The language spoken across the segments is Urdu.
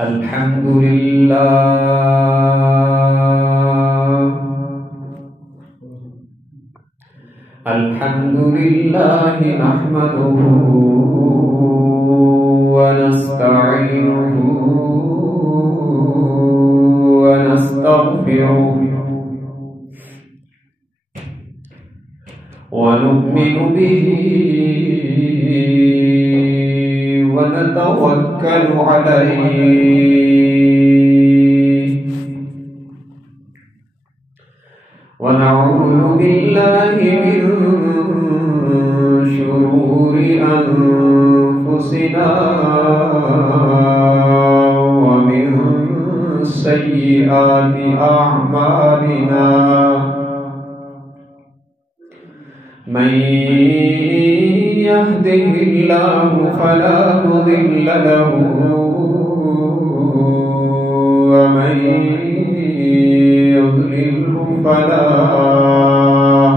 الحمد لله نحمده ونستعينه ونستغفره ونؤمن به ونتوكل عليه ونعوذ بالله من شرور أنفسنا ومن سيئات أعمالنا من يهده الله فلا مضل له ومن يضلله فلا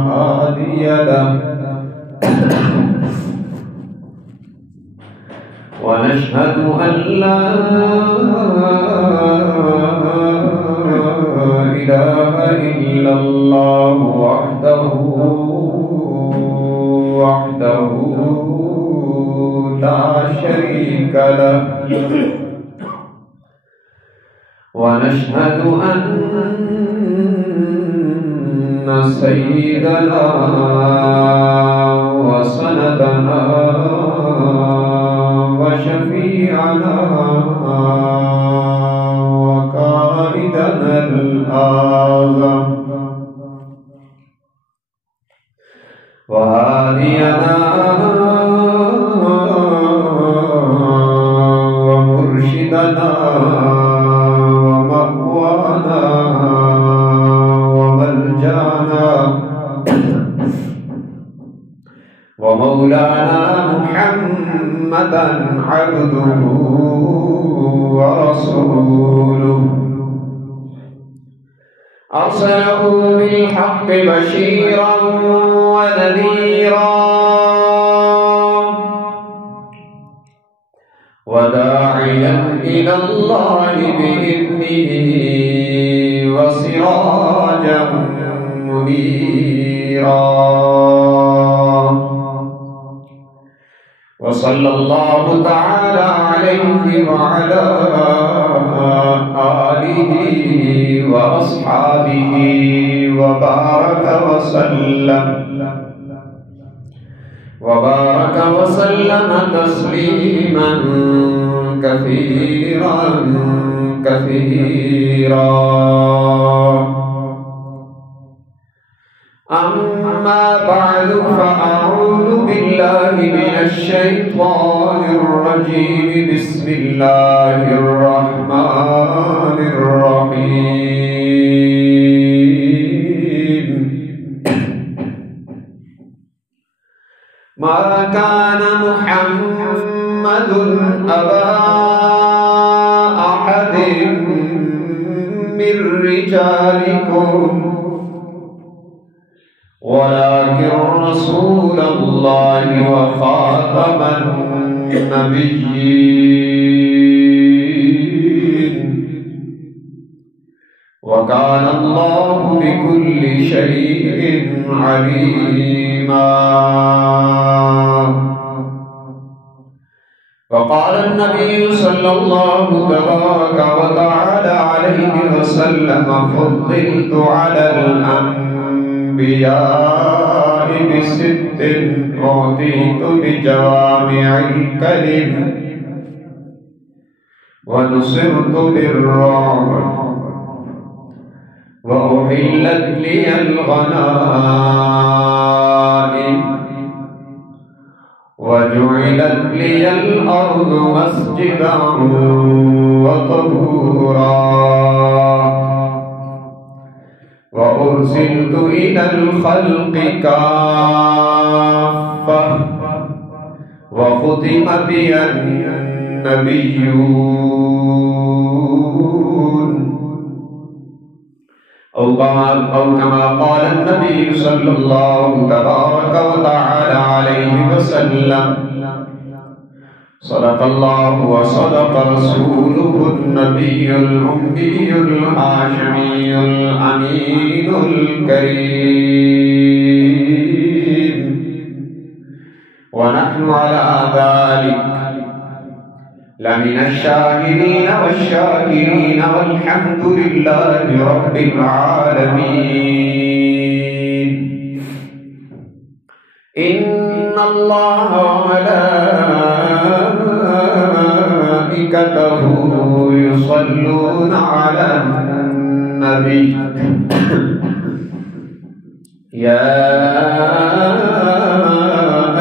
هادي له ونشهد أن لا إله إلا الله وحده لا شريك له ونشهد أن سيدنا وسندنا وشفيعنا وقائدنا الأعظم وهادينا ومرشدنا ومأوانا وملجأنا ومولانا محمدا عبده ورسوله أرسله بالحق بشيرا ونذيرا وداعيا إلى الله بإذنه وسراجا منيرا وصلى الله تعالى عليه وعلى آله وأصحابه وبارك وسلم تسليما كثيرا أما بعد فأعوذ بالله من الشيطان الرجيم بسم الله الرحمن الرحيم ما كان محمد أبا أحد من رجالكم ولكن رسول الله وخاتم النبيين وكان الله بكل شيء عليما وقال النبي صلى الله تبارك وتعالى عليه وسلم فضلت على الأنبياء بست أعطيت بجوامع الكلم ونصرت بالرعب وأحلت لي الغنائم وجعلت لي الأرض مسجدا وطهورا وأرسلت إلى الخلق كافة وختم بي النبيون أو كما قال النبي صلى الله تبارك وتعالى عليه وسلم صدق الله وصدق رسوله النبي النبي الأمي الهاشمي الأمين الكريم، ونحن على ذلك لمن الشاهدين والشاكرين، والحمد لله رب العالمين. إن الله وملائكته يصلون على النبي يا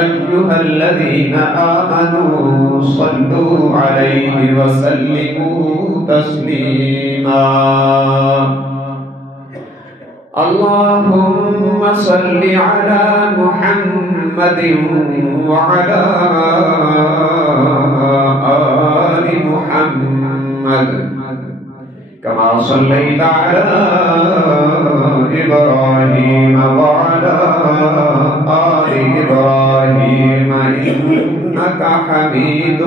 أيها الذين آمنوا صلوا عليه وسلموا تسليما. اللهم صل على محمد وعلى آل محمد كما صليت على إبراهيم وعلى آل إبراهيم إنك حميد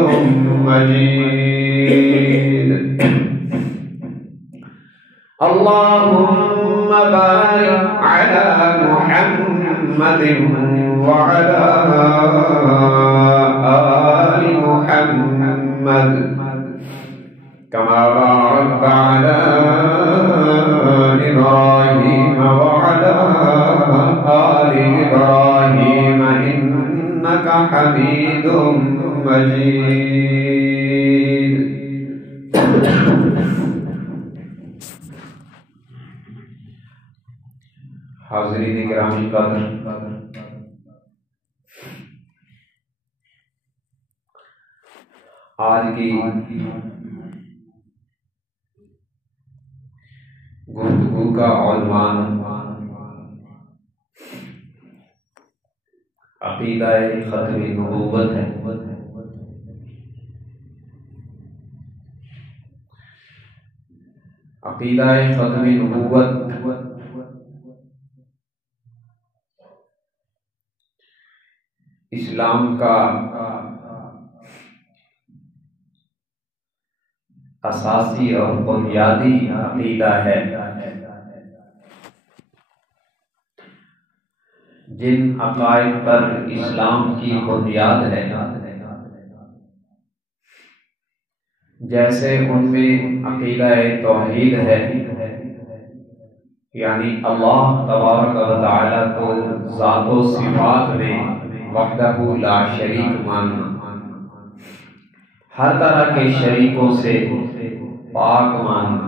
مجيد. اللهم بارك على محمد وعلى آل محمد كما باركت على إبراهيم وعلى آل إبراهيم إنك حميد مجيد. حاضرین گرامی قدر، آج کی گفتگو کا عنوان عقیدہ ختم نبوت ہے۔ عقیدہ ختم نبوت اسلام کا اساسی اور بنیادی عقیدہ ہے، جن عقائد پر اسلام کی بنیاد ہے، جیسے ان میں عقیدہ توحید ہے، یعنی اللہ تبارک و تعالی کو ذات و صفات میں وحدہ لا شریک ماننا، ہر طرح کے شریکوں سے پاک ماننا،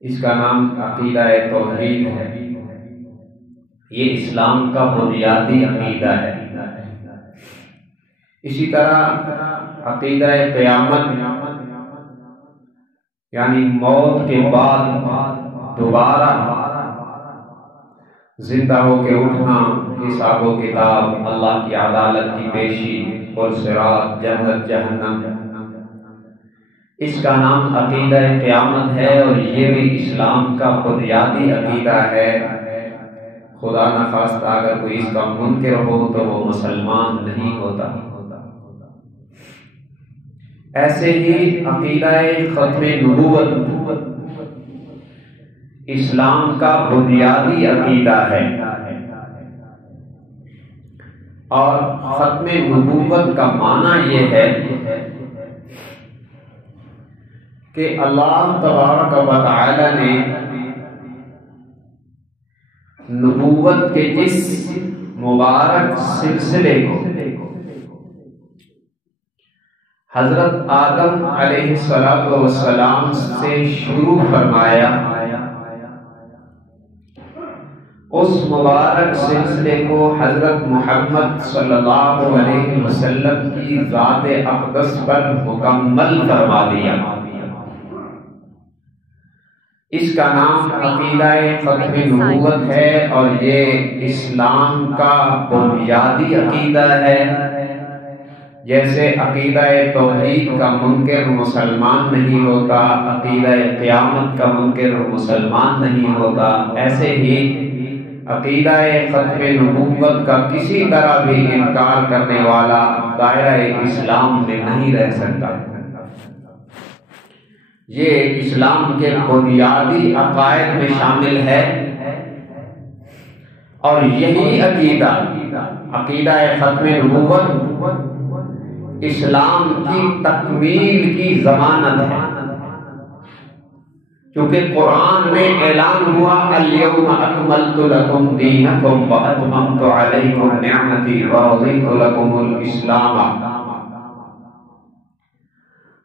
اس کا نام عقیدہ توحید ہے۔ یہ اسلام کا بنیادی عقیدہ ہے۔ اسی طرح عقیدہ قیامت، یعنی موت کے بعد دوبارہ زندہ ہو کے اٹھنا، حساب و کتاب، اللہ کی عدالت کی پیشی اور صراط، جنت جہنم، اس کا نام عقیدہ قیامت ہے، اور یہ بھی اسلام کا بنیادی عقیدہ ہے۔ خدا نخواستہ اگر کوئی اس کا منکر ہو تو وہ مسلمان نہیں ہوتا۔ ایسے ہی عقیدہ ختم نبوت اسلام کا بنیادی عقیدہ ہے، اور ختم نبوت کا معنی یہ ہے کہ اللہ تبارک و تعالی نے نبوت کے جس مبارک سلسلے کو حضرت آدم علیہ السلام سے شروع فرمایا، اس مبارک سلسلے کو حضرت محمد صلی اللہ علیہ وسلم کی ذات اقدس پر مکمل فرما دیا۔ اس کا نام عقیدہ ختم نبوت ہے، اور یہ اسلام کا بنیادی عقیدہ ہے۔ جیسے عقیدہ توحید کا منکر مسلمان نہیں ہوتا، عقیدہ قیامت کا منکر مسلمان نہیں ہوتا، ایسے ہی عقیدہ ختم نبوت کا کسی طرح بھی انکار کرنے والا دائرہ اسلام میں نہیں رہ سکتا۔ یہ اسلام کے بنیادی عقائد میں شامل ہے، اور یہی عقیدہ عقیدہ ختم نبوت اسلام کی تکمیل کی ضمانت ہے، کیونکہ قرآن میں اعلان ہوا الیوم اکملت لکم دینکم واتممت علیکم نعمتی ورضیت لکم الاسلام۔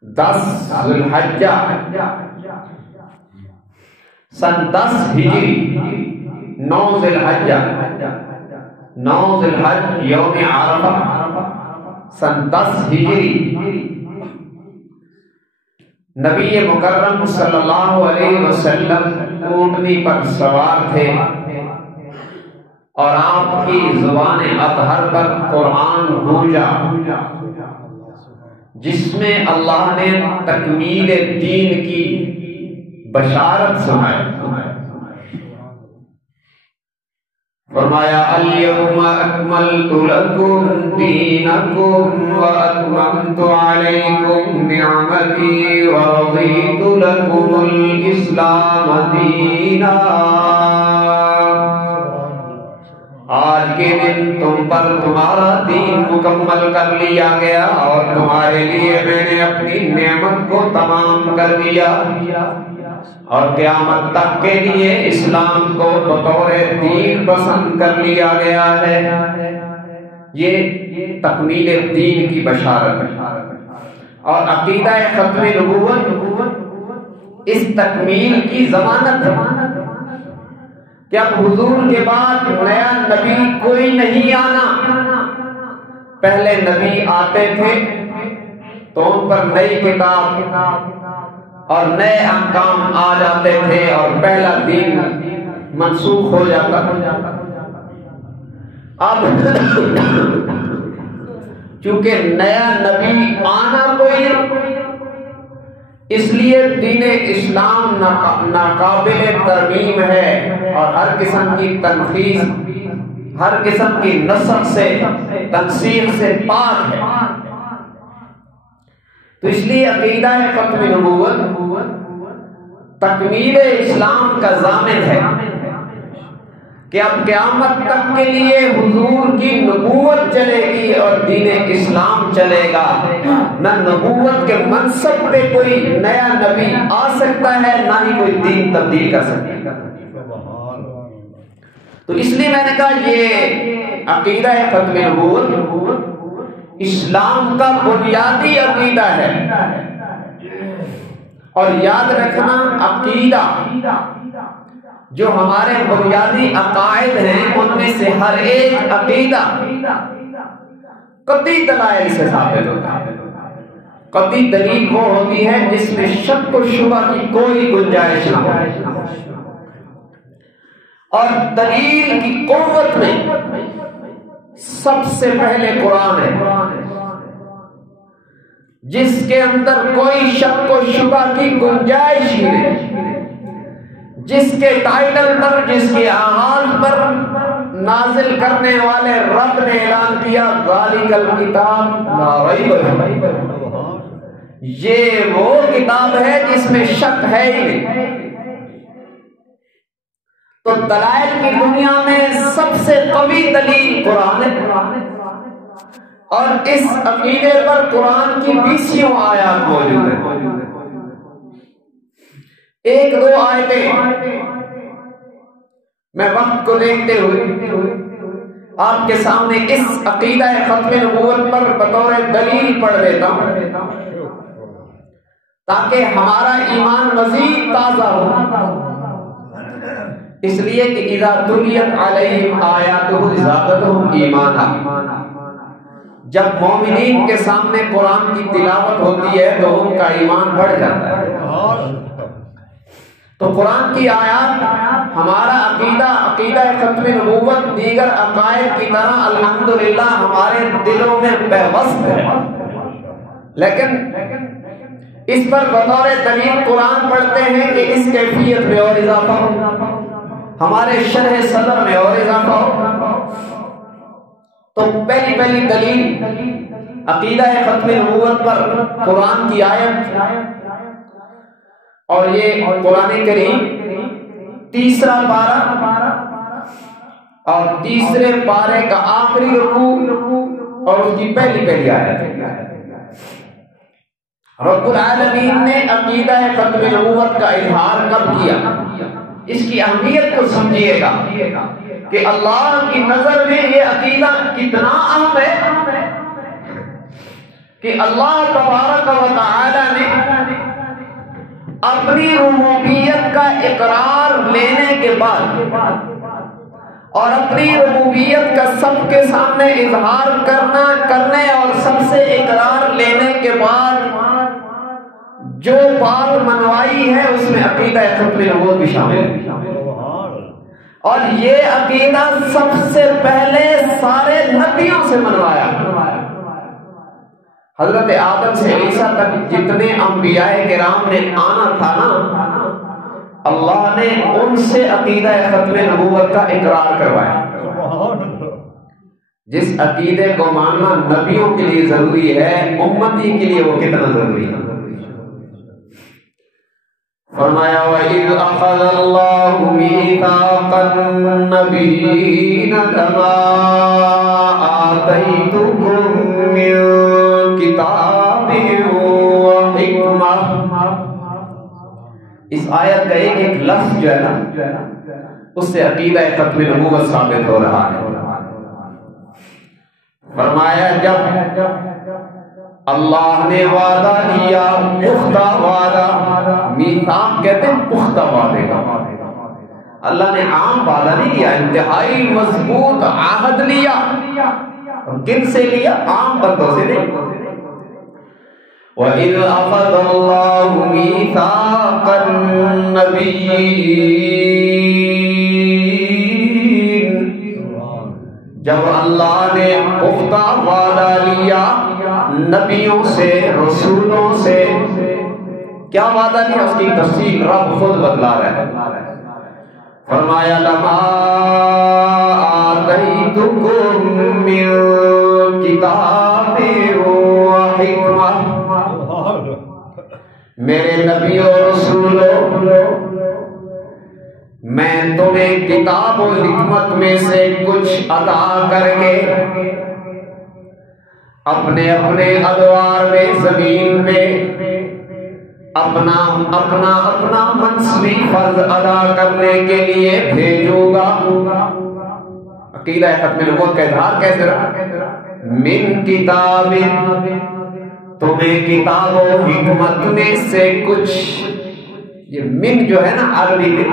10 ذی الحجہ سن 10 ہجری 9 ذی الحجہ 9 ذی الحج یوم عرفہ سن 10 ہجری نبی مکرم صلی اللہ علیہ وسلم اونٹنی پر سوار تھے، اور آپ کی زبان اطہر پر قرآن گونجا، جس میں اللہ نے تکمیل دین کی بشارت سنائی۔ فرمایا الیوم اکملت لکم دینکم واتممت علیکم نعمتی ورضیت لکم الاسلام دینا۔ آج کے دن تم پر تمہارا دین مکمل کر لیا گیا، اور تمہارے لیے میں نے اپنی نعمت کو تمام کر دیا، اور قیامت تک کے لیے اسلام کو بطور دین پسند کر لیا گیا ہے۔ یہ تکمیل دین کی بشارت ہے، اور عقیدہ ختم نبوت اس تکمیل کی ضمانت ہے کہ اب حضور کے بعد نیا نبی کوئی نہیں آنا۔ پہلے نبی آتے تھے تو ان پر نئی کتاب اور نئے احکام آ جاتے تھے، اور پہلا دین منسوخ ہو جاتا۔ اب چونکہ نیا نبی آنا کوئی نہیں، اس لیے دین اسلام ناقابل ترمیم ہے، اور ہر قسم کی تنقیص، ہر قسم کی نسخ سے، تنسیخ سے پاک ہے۔ تو اس لیے عقیدہ ختم نبوت تکمیل اسلام کا ضامن ہے کہ اب قیامت تک کے لیے حضور کی نبوت چلے گی اور دین اسلام چلے گا۔ نہ نبوت کے منصب پہ کوئی نیا نبی آ سکتا ہے، نہ ہی کوئی دین تبدیل کر سکتا ہے۔ تو اس لیے میں نے کہا یہ عقیدہ ختم نبوت اسلام کا بنیادی عقیدہ ہے، اور یاد رکھنا عقیدہ جو ہمارے بنیادی عقائد ہیں ان میں سے ہر ایک عقیدہ قطعی دلائل سے ثابت ہوتا ہے۔ قطعی دلیل وہ ہوتی ہے جس میں شک و شبہ کی کوئی گنجائش نہ ہو، اور دلیل کی قوت میں سب سے پہلے قرآن ہے، جس کے اندر کوئی شک و شبہ کی گنجائش ہی نہیں، جس کے ٹائٹل پر، جس کے آغاز پر نازل کرنے والے رب نے اعلان کیا ذالک الکتاب لا ریب فیہ، یہ وہ کتاب ہے جس میں شک ہے ہی نہیں۔ تو دلائل کی دنیا میں سب سے قوی دلیل قرآن ہے، اور اس عقیدے پر قرآن کی 20 آیات موجود ہیں۔ ایک دو آیتیں میں وقت کو دیکھتے ہوئے آپ کے سامنے اس عقیدہ ختم نبوت پر بطور دلیل پڑھ دیتا ہوں، تاکہ ہمارا ایمان مزید تازہ ہو۔ اس لیے کہ اذا تلیت علیہم آیاتہ زادتہم ایمانا، جب مومنین کے سامنے قرآن کی تلاوت ہوتی ہے تو ان کا ایمان بڑھ جاتا ہے۔ تو قرآن کی آیات ہمارا عقیدہ ختم نبوت دیگر عقائد کی طرح الحمدللہ ہمارے دلوں میں پیوست ہے، لیکن اس پر بطور دلیل قرآن پڑھتے ہیں کہ اس کیفیت میں اور اضافہ ہو، ہمارے شرح صدر میں اور اضافہ ہو۔ تو پہلی دلیل عقیدہ ختم نبوت پر قرآن کی آیت اور یہ قرآن کریم تیسرا پارہ اور تیسرے پارے کا آخری رکوع اور اس کی پہلی آیت۔ رب العالمین نے عقیدہ ختم نبوت کا اظہار کب کیا؟ اس کی اہمیت کو سمجھیے گا کہ اللہ کی نظر میں یہ عقیدہ کتنا اہم ہے کہ اللہ تبارک و تعالی نے اپنی ربوبیت کا اقرار لینے کے بعد اور اپنی ربوبیت کا سب کے سامنے اظہار کرنے اور سب سے اقرار لینے کے بعد جو بات منوائی ہے اس میں عقیدہ ختم نبوت بھی شامل ہے، اور یہ عقیدہ سب سے پہلے سارے نبیوں سے منوایا۔ حضرت آدم سے عیسیٰ تک جتنے انبیاء کرام نے آنا تھا نا، اللہ نے ان سے عقیدہ ختم نبوت کا اقرار کروایا۔ جس عقیدے کو ماننا نبیوں کے لیے ضروری ہے، امتی کے لیے وہ کتنا ضروری ہے۔ فرمایا وَإِذْ أَخَذَ اللَّهُ مِيثَاقَ النَّبِيِّينَ لَمَا آتَيْتُكُم مِّن كِتَابٍ وَحِكْمَةٍ۔ اس آیت کا ایک لفظ جو ہے نا، اس سے عقیدہ ختم نبوت ثابت ہو رہا ہے۔ فرمایا جب اللہ نے وعدہ لیا، پختہ وعدہ، میثاق کہتے ہیں پختہ وعدے کا۔ اللہ نے عام وعدہ نہیں لیا، انتہائی مضبوط عہد لیا۔ کن سے لیا؟ عام بندوں سے نہیں۔ وَإِذْ أَخَذَ اللَّهُ مِيثَاقَ النَّبِيِّينَ، جب اللہ نے پختہ وعدہ لیا نبیوں سے، رسولوں سے۔ کیا وعدہ لیا؟ اس کی تفصیل رب خود بتلا رہا ہے۔ فرمایا لما آتیتکم من کتاب وحکمہ، میرے نبیوں اور رسولوں، میں تمہیں کتاب و حکمت میں سے کچھ عطا کر کے اپنے اپنے ادوار میں، زمین پہ اپنا منصبی فرض ادا کرنے کے لیے بھیجوں گا۔ عقیدہ ختم نبوت کا اظہار کیسے رہا؟ من کتاب، تمہیں کتاب و حکمت میں سے کچھ۔ یہ من جو ہے نا عربی میں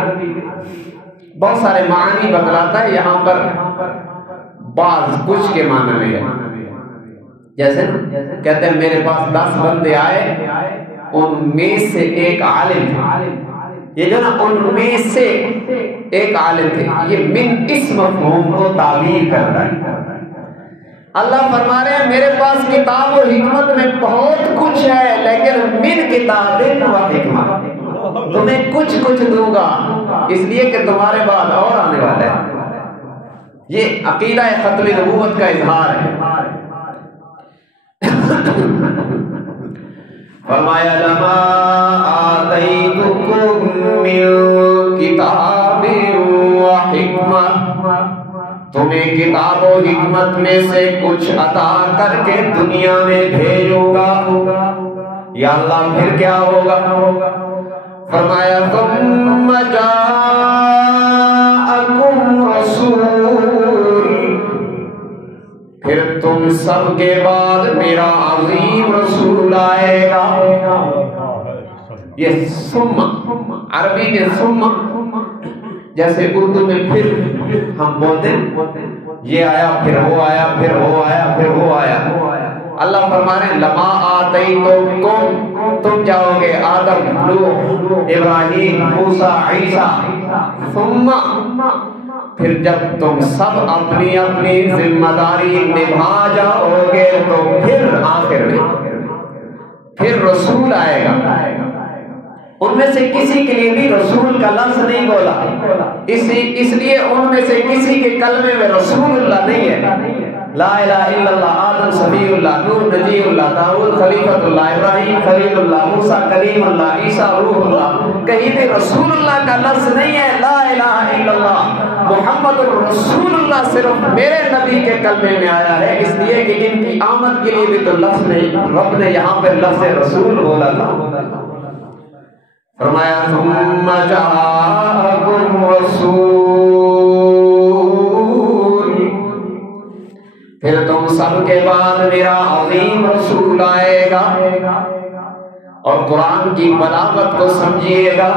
بہت سارے معنی بتلاتا ہے، یہاں پر بعض کچھ کے معنی میں ہے۔ جیسے کہتے ہیں میرے پاس 10 بندے آئے، ان میں سے ایک عالم تھے۔ یہ جو نا ان میں سے ایک عالم تھے، یہ من اس مفہوم کو تعبیر کرتا ہے۔ اللہ فرما رہے ہیں میرے پاس کتاب و حکمت میں بہت کچھ ہے، لیکن من کتاب و حکمت، تمہیں کچھ دوں گا، اس لیے کہ تمہارے بعد اور آنے والا ہے۔ یہ عقیدہ ختم نبوت کا اظہار ہے۔ فرمایا لما آتیتکم من کتاب و حکمہ، تمہیں کتاب و حکمت میں سے کچھ عطا کر کے دنیا میں بھیجوں گا۔ یا اللہ پھر کیا ہوگا؟ فرمایا ثم جاءکم رسول، پھر تم سب کے بعد میرا عظیم رسول آئے گا۔ یہ ثم عربی میں ثم، جیسے اردو میں پھر ہم بولتے ہیں یہ آیا پھر وہ آیا پھر وہ آیا پھر وہ آیا۔ اللہ فرما رہے ہیں لما آتیتکم، تم جاؤ گے آدم، نوح، ابراہیم، موسیٰ، عیسیٰ، ثم، پھر جب تم سب اپنی اپنی ذمہ داری نبھا جاؤ گے تو پھر آخر میں پھر رسول آئے گا۔ ان میں سے کسی کے لیے بھی رسول کا لفظ نہیں بولا، اس لیے ان میں سے کسی کے کلمے میں رسول اللہ نہیں ہے، لا الہ الا اللہ، آدم صفی اللہ، نوح نجی اللہ، داؤد خلیفۃ اللہ، ابراہیم خلیل اللہ، موسیٰ کلیم اللہ، عیسیٰ روح اللہ، کہیں بھی رسول اللہ کا لفظ نہیں ہے. لا الہ الا اللہ محمد الرسول اللہ صرف میرے نبی کے کلمے میں آیا ہے، اس لیے کہ ان کی آمد کے لیے بھی تو لفظ نہیں، رب نے یہاں پہ لفظ رسول بولا تھا. فرمایا ثم جاءکم رسول، پھر تم سب کے بعد میرا عظیم رسول آئے گا. اور قرآن کی بلاغت کو سمجھیے گا.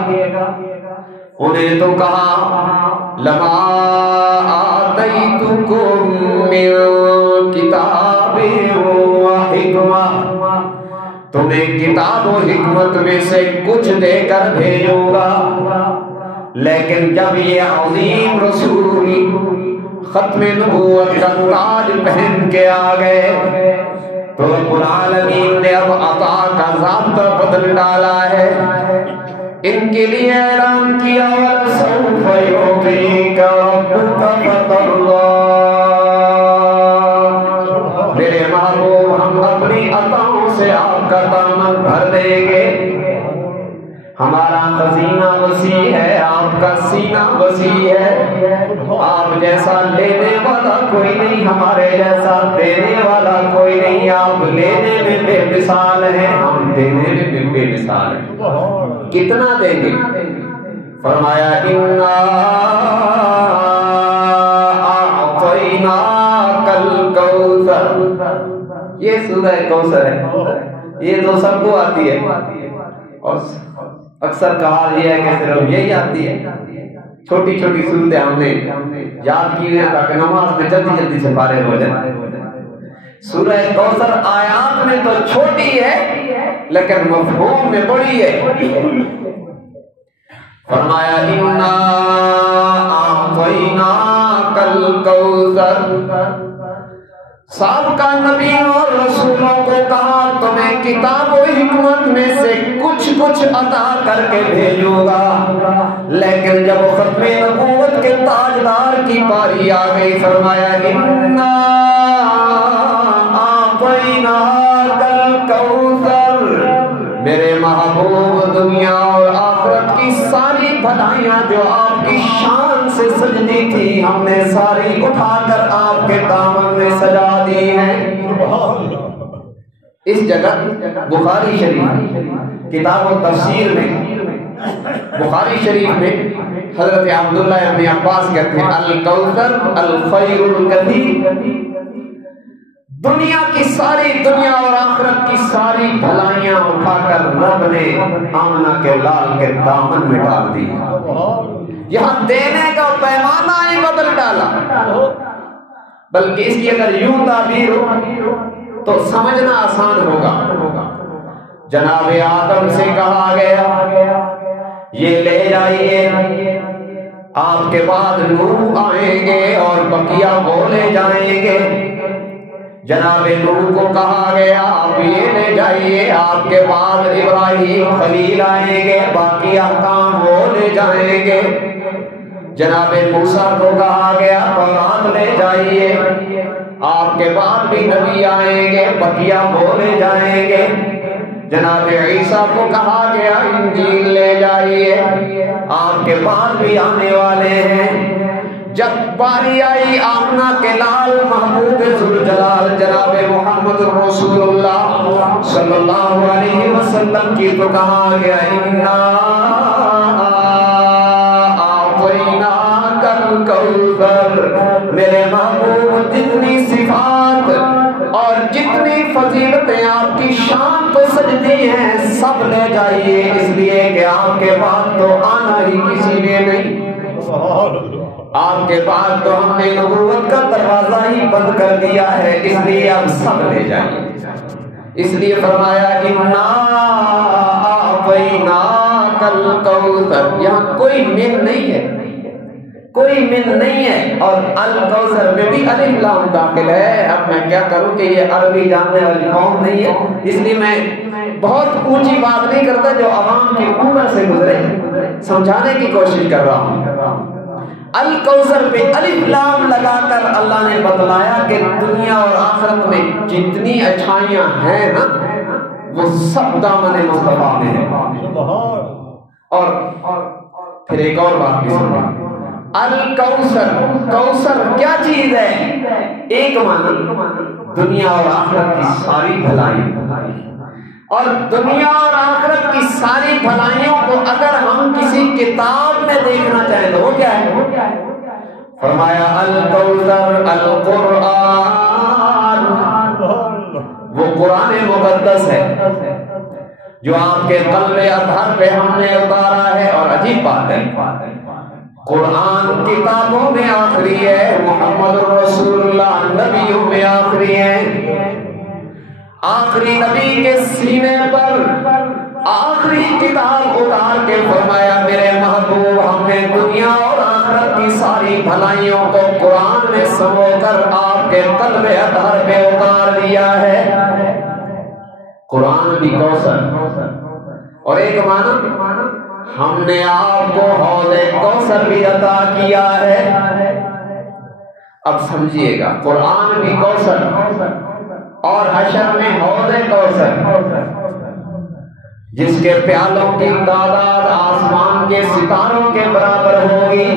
انہیں تو کہا لما آتیتکم من کتاب و حکمہ، تمہیں کتاب و حکمت میں سے کچھ دے کر بھیجوں گا. لیکن جب یہ عظیم رسول ختم نبوت کا تاج پہن کے آ گئے تو رب العالمین نے اب عطا کا ضابطہ بدل ڈالا ہے. ان کے لیے اعلان کیا وَلَسَوْفَ يُعْطِيكَ رَبُّكَ فَتَرْضَىٰ، میرے محبوب ہم اپنی عطاؤں سے آپ کا دامن بھر دیں گے. ہمارا خزینہ وسیع ہے، آپ کا سینہ وسیع ہے. آپ جیسا لینے والا کوئی نہیں، ہمارے جیسا دینے والا کوئی نہیں. آپ لینے میں بے مثال ہیں، ہم دینے میں بھی بے مثال ہیں. کتنا دیں گے؟ فرمایا اِنَّا أَعْطَيْنَاكَ الْكَوْثَرَ، یہ سورہ کوثر ہے، یہ تو سب کو آتی ہے. اور اکثر کہا یہ ہے کہ صرف یہی آتی ہے. چھوٹی چھوٹی صورتیں ہم نے یاد کی ہیں تاکہ نماز میں جلدی جلدی سے فارغ ہو جائے. سورہ کوثر آیات میں تو چھوٹی ہے لیکن مفہوم میں بڑی ہے. فرمایا اِنَّا أَعْطَيْنَاكَ الْكَوْثَرَ، سابقہ نبیوں اور رسولوں کو کہا تمہیں کتاب و حکمت میں سے کچھ کچھ عطا کر کے بھیجوں گا. لیکن جب ختم نبوت کے تاجدار کی باری آ گئی فرمایا اِنَّا أَعْطَيْنَاكَ الْكَوْثَرَ، میرے محبوب دنیا اور آخرت کی ساری بھلائیاں جو آپ کی شان سے سجدی تھی ہم نے ساری اٹھا کر آپ کے دامن میں سجا دی ہیں. اس جگہ بخاری شریف کتاب و تفسیر میں، بخاری شریف میں حضرت عبداللہ ابن عباس کہتے ہیں الکوثر الخیر الکثیر، دنیا کی ساری دنیا اور آخرت کی ساری بھلائیاں اٹھا کر رب نے آمنہ کے لال کے دامن میں ڈال دی. یہاں دینے کا پیمانہ ہی بدل ڈالا. بلکہ اس کی اگر یوں تعبیر ہو تو سمجھنا آسان ہوگا. جناب آدم سے کہا گیا یہ لے جائیے، آپ کے بعد نوح آئیں گے اور بقیہ وہ لے جائیں گے. جناب نوح کو کہا گیا آپ یہ لے جائیے، آپ کے بعد ابراہیم خلیل آئیں گے، باقی احکام وہ لے جائیں گے. جناب موسیٰ کو کہا گیا قرآن لے جائیے، آپ کے بعد بھی نبی آئیں گے، بقیہ وہ لے جائیں گے. جناب عیسیٰ کو کہا گیا انجیل لے جائیے، آپ کے بعد بھی آنے والے ہیں. جب باری آئی آمنہ کے لال محبوب ذوالجلال جناب محمد رسول اللہ صلی اللہ علیہ وسلم کی تو کہا گیا اِنَّا أَعْطَيْنَاكَ الْكَوْثَرَ، میرے محبوب جتنی صفات اور جتنی فضیلتیں آپ کی شان کو سجدی ہیں سب لے جائیے، اس لیے کہ آپ کے بعد تو آنا ہی کسی نے نہیں. آپ کے بعد تو ہم نے نبوت کا دروازہ ہی بند کر دیا ہے، اس لیے اب سب لے جائیں. اس لیے فرمایا اِنَّا أَعْطَيْنَاكَ الْكَوْثَرَ، یہاں کوئی من نہیں ہے، کوئی من نہیں ہے. اور الکوثر میں بھی الف لام داخل ہے. اب میں کیا کروں کہ یہ عربی جاننے والی قوم نہیں ہے، اس لیے میں بہت اونچی بات نہیں کرتا جو عوام کی اوپر سے گزرے، سمجھانے کی کوشش کر رہا ہوں. الکوثر پہ الف لام لگا کر اللہ نے بتلایا کہ دنیا اور آخرت میں جتنی اچھائیاں ہیں نا وہ سب دامن مصطفیٰ میں ہے۔ اور پھر ایک اور بات بھی سنیں، الکوثر، کوثر کیا چیز ہے؟ ایک معنی دنیا اور آخرت کی ساری بھلائی، اور دنیا اور آخرت کی ساری بھلائیوں کو اگر ہم کسی کتاب میں دیکھنا چاہیں تو وہ کیا ہے؟ فرمایا الکوثر القرآن، وہ قرآن مقدس ہے جو آپ کے قلب اطہر پہ ہم نے اتارا ہے۔ اور عجیب بات ہے، قرآن کتابوں میں آخری ہے، محمد رسول اللہ نبیوں میں آخری ہے۔ آخری نبی کے سینے پر آخری کتاب اتار کے فرمایا میرے محبوب ہم نے دنیا اور آخرت کی ساری بھلائیوں کو قرآن میں سمو کر آپ کے قلب اطہر پہ اتار دیا ہے۔ قرآن بھی کوثر، اور ایک معنی ہم نے آپ کو حوض کوثر بھی عطا کیا ہے۔ اب سمجھیے گا، قرآن بھی کوثر اور حشر میں حوض کوثر، جس کے پیالوں کی تعداد آسمان کے ستاروں کے برابر ہوگی۔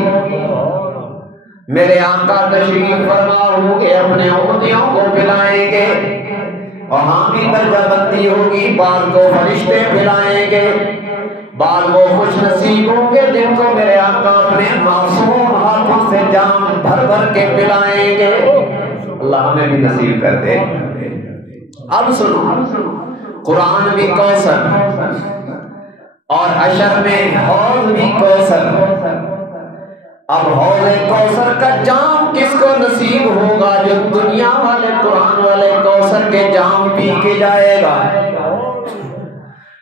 میرے آقا تشریف فرما ہوں گے، اپنے امتیوں کو پلائیں گے، وہاں بھی درجہ بندی ہوگی، بعض کو فرشتے پلائیں گے، بعض وہ خوش نصیب ہوں گے جن کو میرے آقا اپنے معصوم ہاتھوں سے جام بھر بھر کے پلائیں گے۔ اللہ ہمیں بھی نصیب کر دے۔ اب سنو، قرآن بھی کوثر اور حشر میں حوض بھی کوثر۔ اب حوض کوثر کا جام کس کو نصیب ہوگا؟ جو دنیا والے قرآن والے کوثر کے جام پی کے جائے گا۔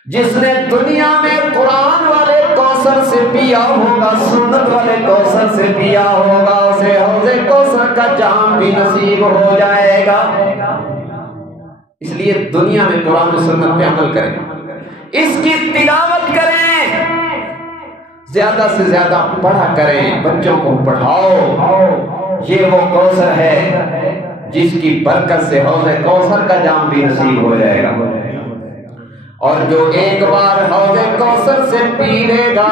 جس نے دنیا میں قرآن والے کوثر سے پیا ہوگا، سنت والے کوثر سے پیا ہوگا، اسے حوض کوثر کا جام بھی نصیب ہو جائے گا۔ اس لیے دنیا میں قرآن و سنت پہ عمل کریں، اس کی تلاوت کریں، زیادہ سے زیادہ پڑھا کریں، بچوں کو پڑھاؤ۔ یہ وہ کوثر ہے جس کی برکت سے حوض کوثر کا جام بھی نصیب ہو جائے گا۔ اور جو ایک بار حوض کوثر سے پی لے گا،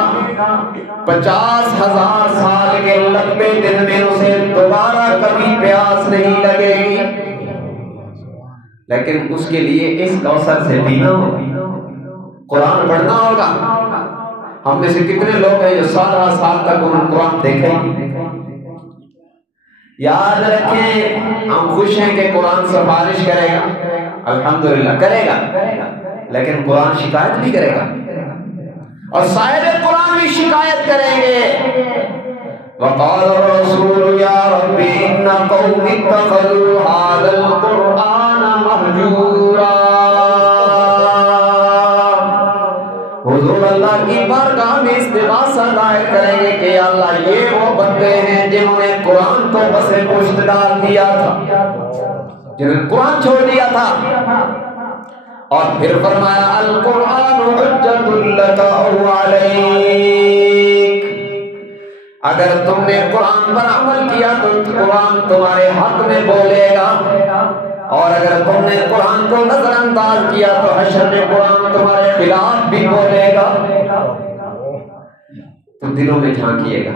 50,000 سال کے لمبے دن میں اسے دوبارہ کبھی پیاس نہیں لگے گی۔ لیکن اس کے لیے اس کوثر سے پینا ہوگا، قرآن پڑھنا ہوگا۔ ہم میں سے کتنے لوگ ہیں جو سال تک قرآن دیکھیں گے؟ یاد رکھیں، ہم خوش ہیں کہ قرآن سفارش کرے گا، الحمدللہ کرے گا، لیکن قرآن شکایت بھی کرے گا، اور صاحب قرآن بھی شکایت کریں گے۔ وقال الرسول یا رب ان قوم اتخذوا هذا القرآن مهجورا۔ حضور اللہ کی بارگاہ میں استغاثہ دائر کریں گے کہ یا اللہ یہ وہ بندے ہیں جنہوں نے قرآن کو بس پشت ڈال دیا تھا، جنہوں نے قرآن چھوڑ دیا تھا۔ اور پھر فرمایا القرآن حجت لک او علیک، اگر تم نے قرآن پر عمل کیا تو قرآن تمہارے حق میں بولے گا، اور اگر تم نے قرآن کو نظر انداز کیا تو حشر میں قرآن تمہارے خلاف بھی بولے گا۔ تو دلوں میں جھانکیے گا،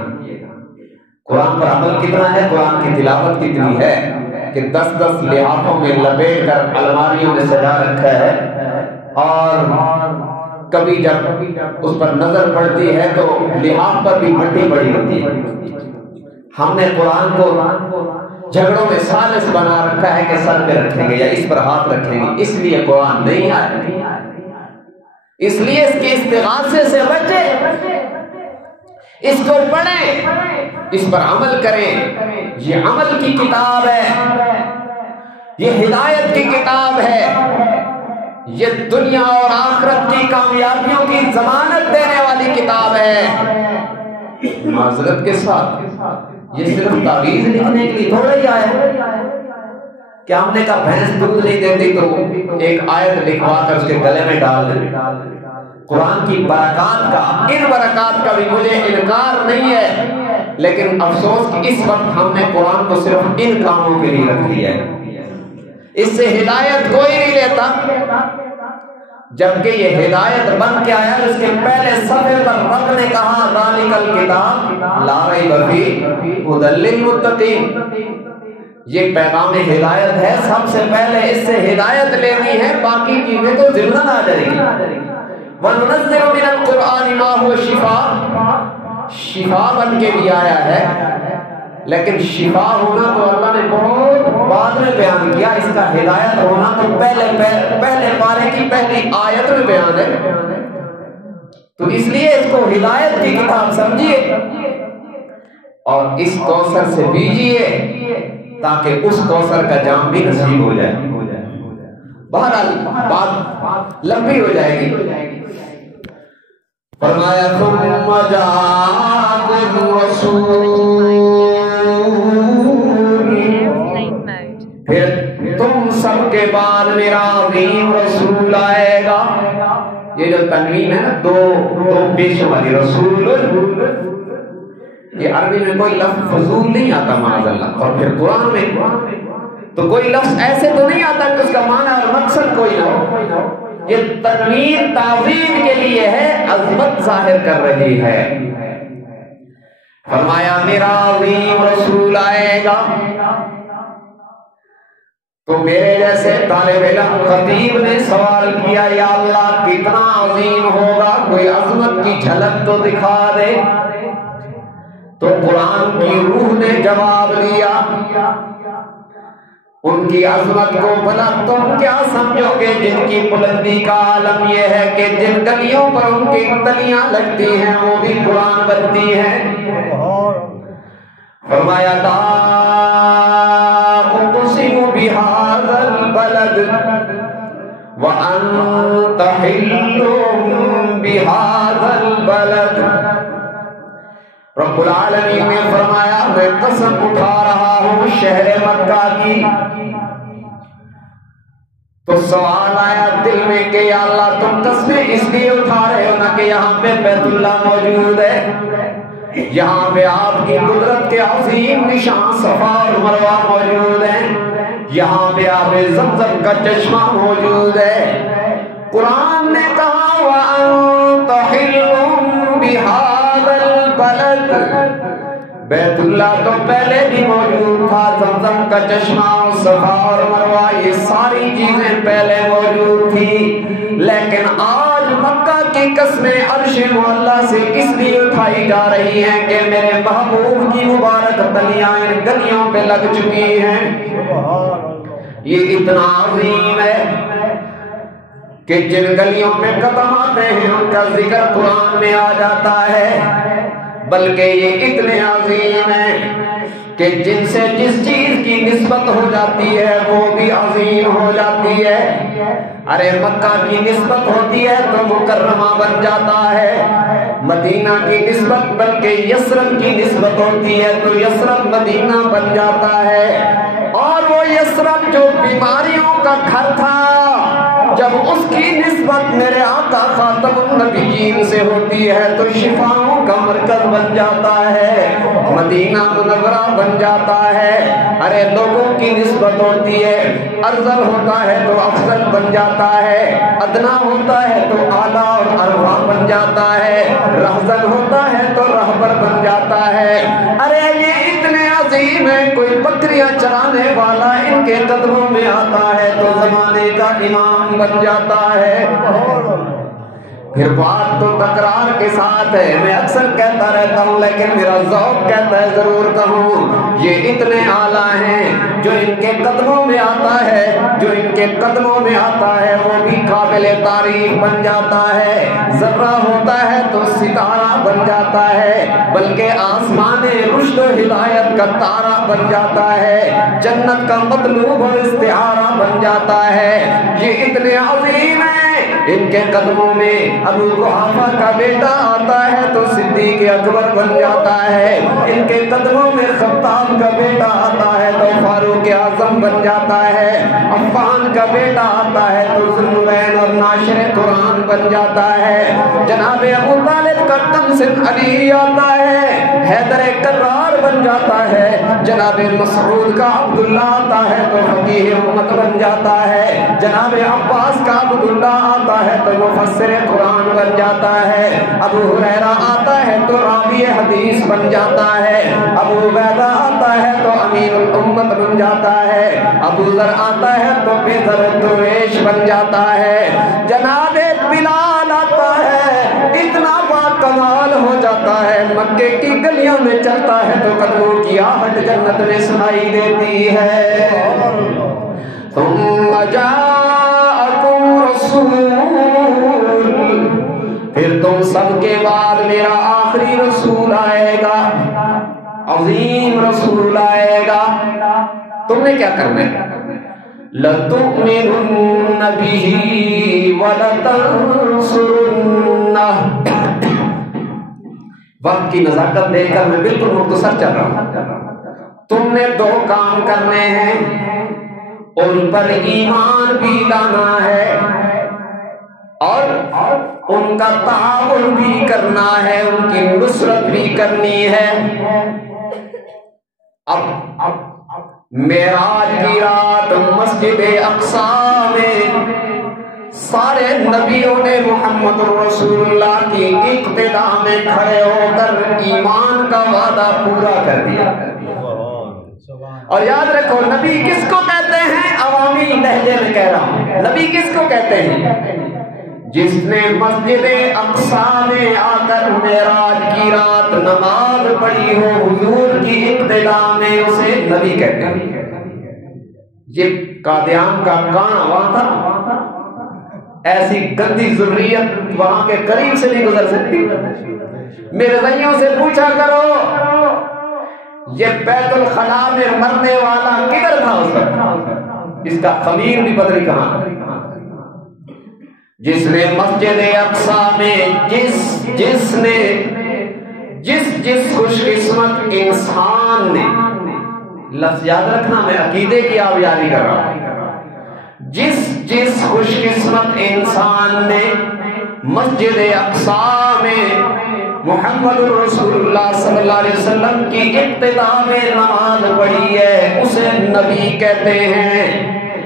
قرآن پر عمل کتنا ہے، قرآن کی تلاوت کتنی ہے کہ 10 لحافوں میں لپیٹ کر الماریوں میں سجا رکھا ہے، اور کبھی جب اس پر نظر پڑتی ہے تو لحاف پر بھی مٹی پڑی ہوتی ہے۔ ہم نے قرآن کو جھگڑوں میں ثالث بنا رکھا ہے کہ سر پہ رکھیں گے یا اس پر ہاتھ رکھیں گے، اس لیے قرآن نہیں آیا، اس لیے اس کے استغاثے سے بچیں، اس کو پڑھیں، اس پر عمل کریں۔ یہ عمل کی کتاب ہے، یہ ہدایت کی کتاب ہے، یہ دنیا اور آخرت کی کامیابیوں کی ضمانت دینے والی کتاب ہے۔ معذرت کے ساتھ یہ صرف تعویذ لکھنے کے لیے تھوڑا ہی آیا ہے کہ ہم نے کہا بھینس دودھ نہیں دیتی تو ایک آیت لکھوا کر اس کے گلے میں ڈال دیں۔ قرآن کی برکات کا، ان برکات کا بھی مجھے انکار نہیں ہے، لیکن افسوس کہ اس وقت ہم نے قرآن کو صرف ان کاموں کے لیے رکھ لیا ہے، اس سے ہدایت کوئی نہیں لیتا، جبکہ یہ ہدایت بن کے آیا۔ اس کے پہلے صفحے پر رب نے کہا ذالک الکتاب لا ریب فیہ ھدی للمتقین، یہ پیغام ہدایت ہے، سب سے پہلے اس سے ہدایت لینی ہے، باقی چیزیں تو ضمن آ جائے گی۔ وَنُنَزِّلُ مِنَ الْقُرْآنِ مَا هُوَ شِفَاءٌ، شفا بن کے بھی آیا ہے، لیکن شفا ہونا تو اللہ نے بہت بعد میں بیان کیا، اس کا ہدایت ہونا تو پہلے پارے کی پہلی آیت میں بیان ہے، تو اس لیے اس کو ہدایت کی کتاب سمجھیے اور اس کوثر سے پیجیے تاکہ اس کوثر کا جام بھی نصیب ہو جائے۔ بہرحال بات لمبی ہو جائے گی۔ فرمایا ثم جاءکم رسول، پھر تم سب کے بعد میرا عظیم رسول آئے گا۔ یہ جو تنوین ہے نا دو پیش والی رسول، یہ عربی میں کوئی لفظ فضول نہیں آتا معاذ اللہ، اور پھر قرآن میں تو کوئی لفظ ایسے تو نہیں آتا کہ اس کا معنی اور مقصد کوئی نہ ہو۔ یہ تنوین تعظیم کے لیے ہے، عظمت ظاہر کر رہی ہے۔ فرمایا میرا عظیم رسول آئے گا، تو میرے جیسے طالب علم خطیب نے سوال کیا یا اللہ کتنا عظیم ہوگا، کوئی عظمت کی جھلک تو دکھا دے۔ تو قرآن کی روح نے جواب دیا ان کی عظمت کو، بھلا تم کیا سمجھو گے جن کی بلندی کا عالم یہ ہے کہ جن گلیوں پر ان کی تلیاں لگتی ہیں وہ بھی قرآن بنتی ہیں۔ فرمایا لا اقسم بہذا البلد وانت حل بہذا البلد، رب العالمین نے فرمایا میں قسم اٹھا رہا ہوں شہر مکہ کی۔ تو سوال آیا دل میں کہ یا اللہ تم قسمیں اس لیے اٹھا رہے ہو نا کہ یہاں پہ بیت اللہ موجود ہے، یہاں پہ آپ کی قدرت کے عظیم نشان صفا اور مروہ موجود ہیں، یہاں پہ آب زمزم کا چشمہ موجود ہے۔ قرآن نے کہا وَأَنْتَ حِلٌّ بِهَذَا الْبَلَدِ، بیت اللہ تو پہلے بھی موجود تھا، زمزم کا چشمہ، صفا اور مروہ یہ ساری چیزیں پہلے موجود تھی، لیکن آج مکہ کی قسمیں عرش معلیٰ سے اس لیے اٹھائی جا رہی ہیں کہ میرے محبوب کی مبارک تلیاں ان گلیوں پہ لگ چکی ہیں۔ یہ اتنا عظیم ہے کہ جن گلیوں پہ قدم آتے ہیں ان کا ذکر قرآن میں آ جاتا ہے، بلکہ یہ اتنے عظیم ہیں کہ جن سے جس چیز کی نسبت ہو جاتی ہے وہ بھی عظیم ہو جاتی ہے۔ ارے مکہ کی نسبت ہوتی ہے تو مکرمہ بن جاتا ہے، مدینہ کی نسبت بلکہ یثرب کی نسبت ہوتی ہے تو یثرب مدینہ بن جاتا ہے۔ اور وہ یثرب جو بیماریوں کا گھر تھا، جب اس کی نسبت میرے آقا خاتم النبیین سے ہوتی ہے تو شفاؤں کا مرکز بن جاتا ہے، مدینہ منورہ بن جاتا ہے۔ ارے لوگوں کی نسبت ہوتی ہے، ارذل ہوتا ہے تو افضل بن جاتا ہے، ادنا ہوتا ہے تو اعلیٰ اور ارفع بن جاتا ہے، رہزن ہوتا ہے تو رہبر بن جاتا ہے۔ ارے یہ اتنے عظیم ہیں، کوئی بکریاں چرانے والا ان کے قدموں میں آتا ہے تو زمانے کا امام بن جاتا ہے۔ پھر بات تو تکرار کے ساتھ ہے، میں اکثر کہتا رہتا ہوں لیکن میرا ذوق کہتا ہے ضرور کہوں، یہ اتنے اعلیٰ ہیں جو ان کے قدموں میں آتا ہے، جو ان کے قدموں میں آتا ہے وہ بھی قابل تعریف بن جاتا ہے، ذرہ ہوتا ہے تو ستارہ بن جاتا ہے، بلکہ آسمان رشد و ہدایت کا تارہ بن جاتا ہے، جنت کا مطلوب اور استعارہ بن جاتا ہے۔ یہ اتنے عظیم ہیں، ان کے قدموں میں ابو قحافہ کا بیٹا آتا ہے تو صدیق اکبر بن جاتا ہے، ان کے قدموں میں خطاب کا بیٹا آتا ہے تو فاروق اعظم بن جاتا ہے، عفان کا بیٹا آتا ہے تو ذوالنورین اور ناشر قرآن بن جاتا ہے، جناب ابو طالب کا حسن علی آتا ہے، حیدر کرار بن جاتا ہے، جناب مسعود کا عبداللہ آتا ہے تو فقیہ امت بن جاتا ہے، جناب عباس کا عبداللہ آتا ہے تو مفسر قرآن بن جاتا ہے، ابو ہریرہ آتا ہے تو راوی حدیث بن جاتا ہے، ابو عبیدہ آتا ہے تو امین الامت بن جاتا ہے، ابو ذر آتا ہے تو بذر درویش بن جاتا ہے، جناب بلال آتا ہے اتنا باکمال ہو جاتا ہے، مکے کی گلیوں میں چلتا ہے تو قدموں کی آہٹ جنت میں سنائی دیتی ہے۔ ثم جاءکم رسول، پھر تم سب کے بعد میرا آخری رسول آئے گا، عظیم رسول آئے گا، تم نے کیا کرنا ہے؟ لَتُؤْمِنُنَّ بِهِ وَلَتَنْصُرُنَّهُ۔ وقت کی نزاکت دیکھ کر میں بالکل مختصر چل رہا ہوں۔ تم نے دو کام کرنے ہیں، ان پر ایمان بھی لانا ہے اور ان کا تعاون بھی کرنا ہے، ان کی نصرت بھی کرنی ہے۔ اب معراج کی رات مسجد اقصیٰ میں سارے نبیوں نے محمد رسول اللہ کی اقتدا میں کھڑے ہو کر ایمان کا وعدہ پورا کر دیا۔ اور یاد رکھو نبی کس کو کہتے ہیں؟ عوامی لہجے میں کہہ رہا ہوں، نبی کس کو کہتے ہیں؟ جس نے مسجد اقصیٰ میں آ کر معراج کی رات نماز پڑھی ہو حضور کی اقتدا میں، اسے نبی کہتے ہیں۔ یہ قادیان کا کانا وہاں تھا، ایسی گندی ذریت وہاں کے قریب سے نہیں گزر سکتی۔ میرے بھائیوں سے پوچھا کرو یہ بیت الخلا میں مرنے والا کدھر تھا اس وقت؟ اس کا خمیر بھی پتہ نہیں کہاں۔ جس نے مسجد اقصیٰ میں جس خوش قسمت انسان نے، لفظ یاد رکھنا میں عقیدے کی آبیاری کر رہا ہوں، جس خوش قسمت انسان نے مسجد اقصیٰ میں محمد رسول اللہ صلی اللہ علیہ وسلم کی ابتدا میں نماز پڑھی ہے، اسے نبی کہتے ہیں۔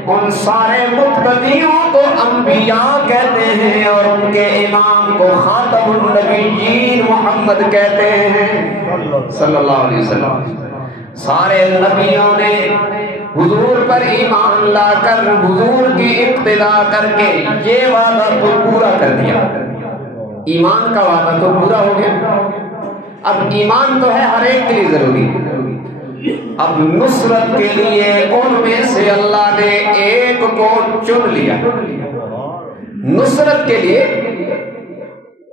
ان سارے مقتدیوں کو انبیاء کہتے ہیں اور ان کے امام کو خاتم النبیین محمد کہتے ہیں صلی اللہ علیہ وسلم۔ سارے نبیوں نے حضور پر ایمان لا کر حضور کی اقتدا کر کے یہ وعدہ تو پورا کر دیا، ایمان کا وعدہ تو پورا ہو گیا۔ اب ایمان تو ہے ہر ایک کے لیے ضروری، اب نصرت کے لیے ان میں سے اللہ نے ایک کو چن لیا، نصرت کے لیے،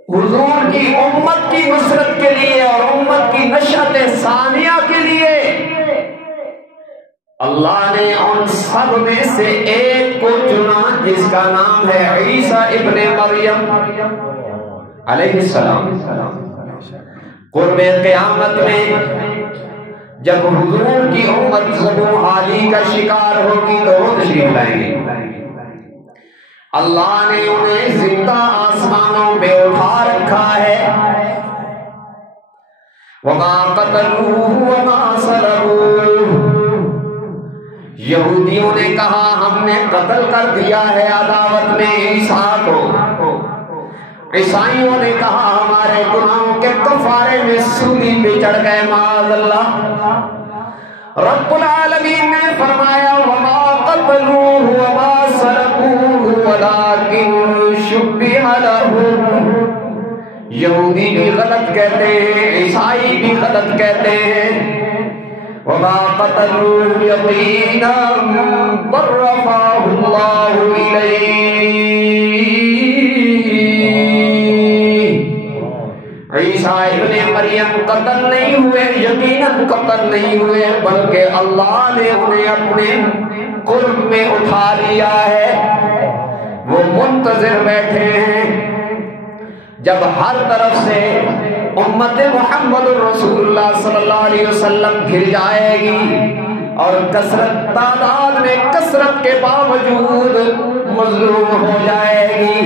حضور کی امت کی نصرت کے لیے اور امت کی نشأت ثانیہ کے لیے اللہ نے ان سب میں سے ایک کو چنا جس کا نام ہے عیسیٰ ابن مریم علیہ السلام۔ قرب قیامت میں جب حضور کی امت ذبح حالی کا شکار ہوگی تو وہ تشریف لائیں گے، اللہ نے انہیں زندہ آسمانوں پہ اٹھا رکھا ہے۔ وَمَا قَتَلُوهُ وَمَا صَلَبُوهُ، یہودیوں نے کہا ہم نے قتل کر دیا ہے عداوت میں عیسیٰ کو، عیسائیوں نے کہا ہمارے گناہوں کے کفارے میں سولی پہ چڑھ گئے معاذ اللہ۔ رب العالمین نے فرمایا وَمَا قَتَلُوهُ وَمَا صَلَبُوهُ وَلَٰكِن شُبِّهَ لَهُمْ، یہودی بھی غلط کہتے ہیں، عیسائی بھی غلط کہتے ہیں۔ وَمَا قَتَلُوهُ يَقِينًا بَلْ رَفَعَهُ اللَّهُ إِلَيْهِ، عیسیٰ ابن مریم قتل نہیں ہوئے، یقیناً قتل نہیں ہوئے، بلکہ اللہ نے انہیں اپنے قرب میں اٹھا لیا ہے۔ وہ منتظر بیٹھے ہیں جب ہر طرف سے امت محمد رسول اللہ صلی اللہ علیہ وسلم گھر جائے گی اور کثرت تعداد میں کثرت کے باوجود مظلوم ہو جائے گی،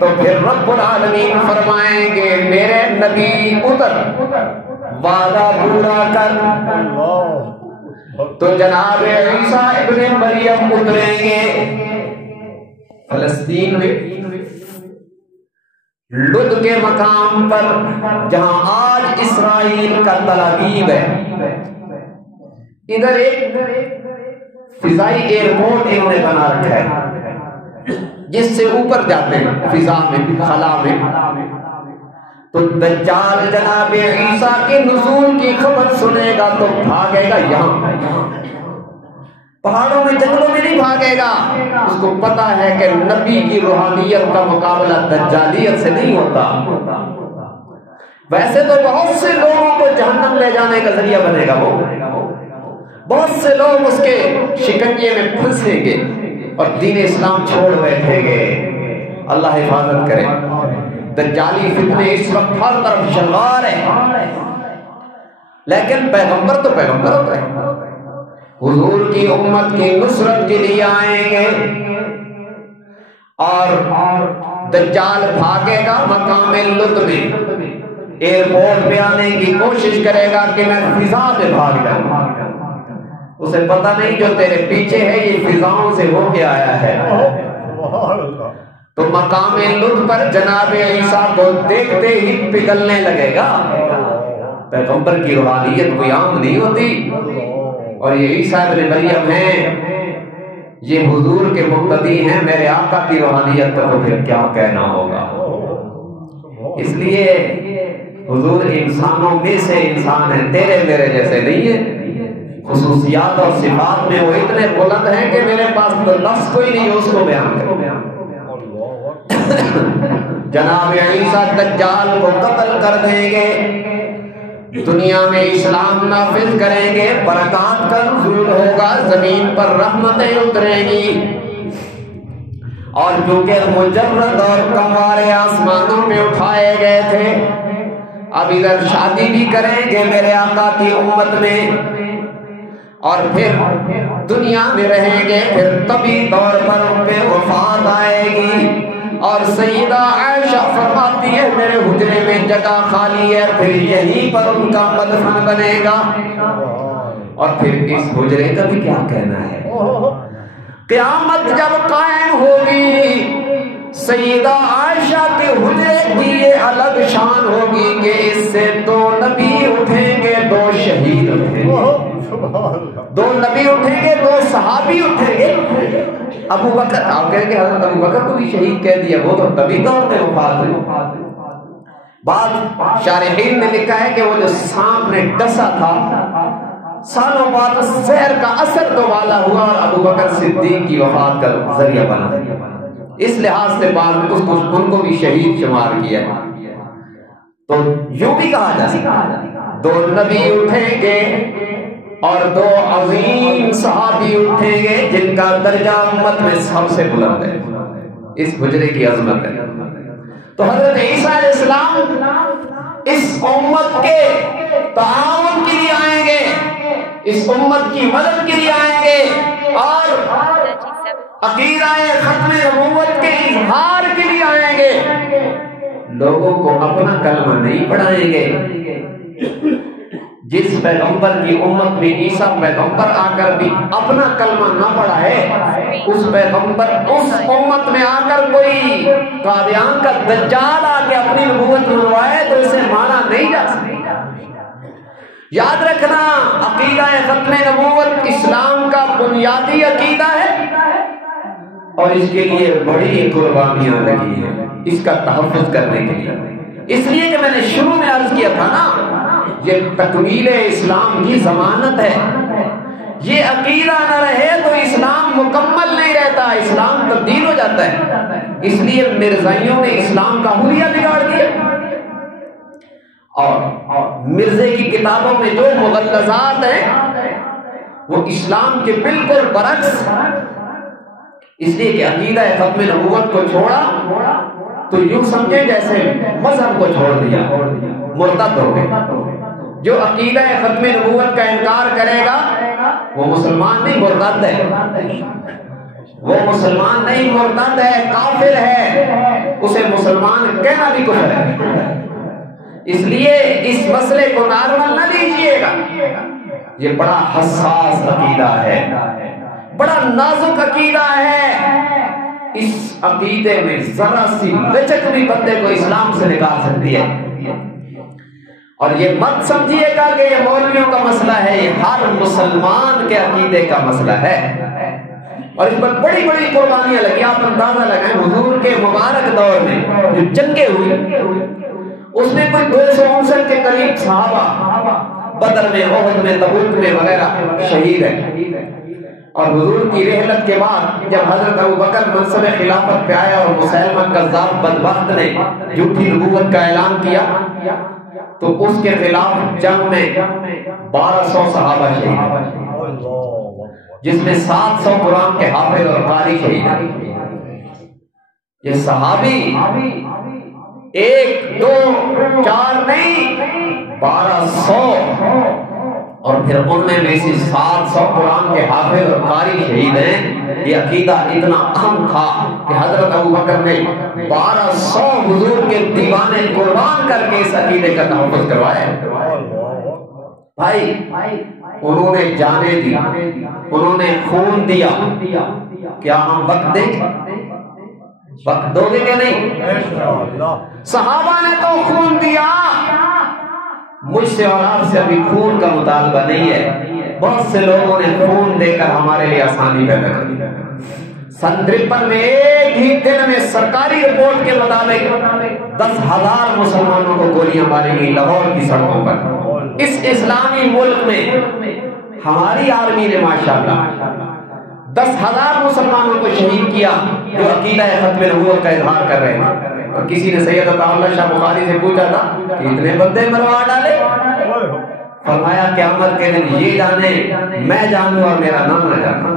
تو پھر رب العالمین فرمائیں گے میرے نبی اتر وعدہ پورا کر، تو جناب عیسیٰ ابن مریم اتریں گے فلسطین میں لد کے مقام پر جہاں آج اسرائیل کا تل ابیب ہے۔ ادھر ایک فضائی ایئرپورٹ انہوں نے بنا رکھا ہے جس سے اوپر جاتے ہیں فضا میں، خلا میں۔ تو دجال جناب عیسیٰ کے نزول کی خبر سنے گا تو بھاگے گا یہاں، پہاڑوں میں جنگلوں میں نہیں بھاگے گا۔ اس کو پتا ہے کہ نبی کی روحانیت کا مقابلہ دجالیت سے نہیں ہوتا۔ ویسے تو بہت سے لوگوں کو جہنم لے جانے کا ذریعہ بنے گا وہ، بہت سے لوگ اس کے شکنجے میں پھنسیں گے اور دین اسلام چھوڑ بیٹھیں گے۔ اللہ حفاظت کرے۔ دجالی فتنے اس وقت ہر طرف شلوار ہے، لیکن پیغمبر تو پیغمبر ہوتا ہے، حضور کی امت کی نصرت کے لیے آئیں گے۔ اور دجال بھاگے گا مقام لد میں، ایئرپورٹ پہ آنے کی کوشش کرے گا کہ میں فضا میں بھاگ جاؤں۔ اسے پتہ نہیں جو تیرے پیچھے ہے یہ فضاؤں سے ہو کے آیا ہے۔ تو مقام لد پر جناب عیسیٰ کو دیکھتے ہی پگھلنے لگے گا۔ پیغمبر کی روحانیت کوئی عام نہیں ہوتی، اور یہ عیسیٰ ابن مریم ہیں، یہ حضور کے مقتدی ہیں، میرے آقا کی روحانیت کا تو پھر کیا کہنا ہوگا۔ اس لیے حضور انسانوں میں سے انسان ہے، تیرے میرے جیسے نہیں ہے۔ خصوصیات اور صفات میں وہ اتنے بلند ہیں کہ میرے پاس تو لفظ کوئی نہیں اس کو بیان کرو۔ جناب عیسیٰ دجال کو قتل کر دیں گے، دنیا میں اسلام نافذ کریں گے، برکات کا نزول ہوگا، زمین پر رحمتیں اتریں گی، اور کیونکہ مجرد اور کموارے آسمانوں پہ اٹھائے گئے تھے، اب ادھر شادی بھی کریں گے میرے آقا کی امت میں، اور پھر دنیا میں رہیں گے، پھر طبی طور پر ان پہ وفات آئے گی۔ اور سیدہ عائشہ فرماتی ہے میرے حجرے میں جگہ خالی ہے، پھر یہیں پر ان کا مدفن بنے گا۔ اور پھر اس حجرے کا بھی کیا کہنا ہے، قیامت جب قائم ہوگی سیدہ عائشہ کے حجرے کی یہ الگ شان ہوگی کہ اس سے دو نبی اٹھیں گے، دو شہید اٹھیں گے، دو نبی اٹھیں گے، دو صحابی اٹھیں گے۔ ابو بکر، آپ کہیں کہ حضرت ابو بکر کو بھی شہید کہہ دیا، وہ تو طبی طور پہ وفات ہوئی۔ بعض شارحین نے لکھا ہے کہ وہ جو سانپ نے ڈسا تھا، سالوں بعد زہر کا اثر تو والا ہوا اور ابو بکر صدیق کی وفات کا ذریعہ بنا۔ اس لحاظ سے بعد میں ان کو بھی شہید شمار کیا۔ تو یوں بھی کہا جا سکتا ہے دو نبی اٹھیں گے اور دو عظیم صحابی اٹھیں گے جن کا درجہ امت میں سب سے بلند ہے۔ اس حجرے کی عظمت ہے۔ تو حضرت عیسیٰ علیہ السلام اس امت کے تعاون کے لیے آئیں گے، اس امت کی مدد کے لیے آئیں گے، اور عقیدہ ختم نبوت کے اظہار کے لیے آئیں گے۔ لوگوں کو اپنا کلمہ نہیں پڑھائیں گے۔ جس پیغمبر کی امت میں عیسیٰ پیغمبر آ کر بھی اپنا کلمہ نہ پڑھائے، اس پیغمبر اس امت میں آ کر کوئی قادیان کا دجال آ کے اپنی نبوت منوائے تو اسے مانا نہیں جا سکتا۔ یاد رکھنا، عقیدہ ختم نبوت اسلام کا بنیادی عقیدہ ہے، اور اس کے لیے بڑی قربانیاں لگی ہیں اس کا تحفظ کرنے کے لیے۔ اس لیے کہ میں نے شروع میں عرض کیا تھا نا، یہ تکمیل اسلام کی ضمانت ہے۔ یہ عقیدہ نہ رہے تو اسلام مکمل نہیں رہتا، اسلام تبدیل ہو جاتا ہے۔ اس لیے مرزائیوں نے اسلام کا حلیہ بگاڑ دیا، اور مرزے کی کتابوں میں جو مغلظات ہیں وہ اسلام کے بالکل برعکس۔ اس لیے کہ عقیدہ ختم نبوت کو چھوڑا تو یوں سمجھے جیسے مذہب کو چھوڑ دیا، مرتد ہو گئے۔ جو عقیدہ ختم نبوت کا انکار کرے گا وہ مسلمان نہیں، مرتد ہے۔ وہ مسلمان نہیں، مرتد ہے، کافر ہے، اسے مسلمان کہنا بھی کفر ہے۔ اس لیے اس مسئلے کو نارمل نہ لیجئے گا، یہ بڑا حساس عقیدہ ہے، بڑا نازک عقیدہ ہے۔ اس عقیدے میں ذرا سی لچک بھی بندے کو اسلام سے نکال سکتی ہے۔ اور یہ مت سمجھیے گا کہ یہ مولویوں کا مسئلہ ہے، یہ ہر مسلمان کے عقیدے کا مسئلہ ہے، اور اس پر بڑی بڑی قربانیاں لگی۔ آپ اندازہ لگائیں حضور کے مبارک دور میں جو جنگیں ہوئی، اس میں کوئی 259 کے قریب صحابہ بدر میں، احد میں، تبوک میں وغیرہ شہید ہیں۔ اور حضور کی رحلت کے بعد جب حضرت ابوبکر منصب خلافت پہ آیا اور مسیلمہ کذاب بدبخت نے جھوٹی نبوت کا اعلان کیا، تو اس کے خلاف جنگ میں 1200 صحابہ شہید، جس میں 700 قرآن کے حافظ اور قاری شہید ہیں۔ یہ صحابی 1 2 4 نہیں، 1200، اور پھر ان میں سے 700 قرآن کے حافظ اور قاری شہید ہیں۔ یہ عقیدہ اتنا اہم تھا کہ حضرت ابوبکر نے 1200 حضور کے دیوانے قربان کر کے اس عقیدے کا تحفظ کروایا۔ بھائی انہوں نے جانیں دی، انہوں نے خون دیا، کیا ہم وقت دیں؟ وقت دو گے کہ نہیں؟ صحابہ نے تو خون دیا، مجھ سے اور آپ سے ابھی خون کا مطالبہ نہیں ہے۔ بہت سے لوگوں نے خون دے کر ہمارے لیے آسانی پیدا کر دی۔ سن 53 میں ایک ہی دن میں سرکاری رپورٹ کے مطابق 10,000 مسلمانوں کو گولیاں ماری گئی لاہور کی سڑکوں پر۔ اس اسلامی ملک میں ہماری آرمی نے ماشاءاللہ 10,000 مسلمانوں کو شہید کیا جو عقیدہ ختم نبوت کا اظہار کر رہے ہیں۔ اور کسی نے سید عطا اللہ شاہ بخاری سے پوچھا تھا کہ اتنے بندے مروا ڈالے؟ فرمایا قیامت کے دن یہ جانے، میں جانوں اور میرا نام نہ جانا۔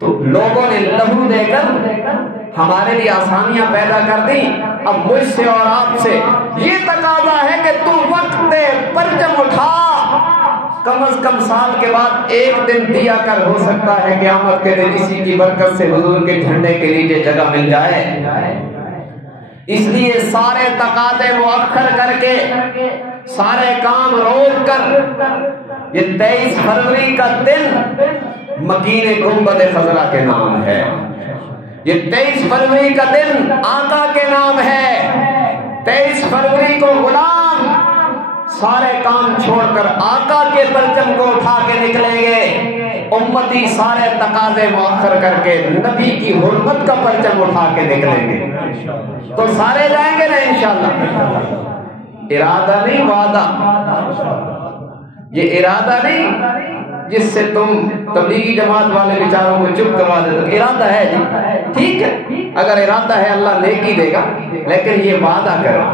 تو لوگوں نے لہو دے کر ہمارے لیے آسانیاں پیدا کر دی۔ اب مجھ سے اور آپ سے یہ تقاضا ہے کہ تو وقت دے، پرچم اٹھا، کم از کم سال کے بعد ایک دن دیا کر، ہو سکتا ہے قیامت کے دن اسی کی برکت سے حضور کے جھنڈے کے نیچے جگہ مل جائے۔ اس لیے سارے تقاضے مؤخر کر کے، سارے کام روک کر، یہ 23 فروری کا دن مکین گنبد خضرا کے نام ہے، یہ 23 فروری کا دن آقا کے نام ہے۔ 23 فروری کو غلام سارے کام چھوڑ کر آقا کے پرچم کو اٹھا کے نکلیں گے، امتی سارے تقاضے مؤخر کر کے نبی کی حرمت کا پرچم اٹھا کے نکلیں گے، تو سارے جائیں گے نا انشاءاللہ۔ ارادہ نہیں، وعدہ، یہ ارادہ نہیں جس سے تم تبلیغی جماعت والے بیچاروں کو چپ کروا دیتے۔ ارادہ ہے جی، ٹھیک ہے، اگر ارادہ ہے اللہ نیکی دے گا، لیکن یہ وعدہ کرو۔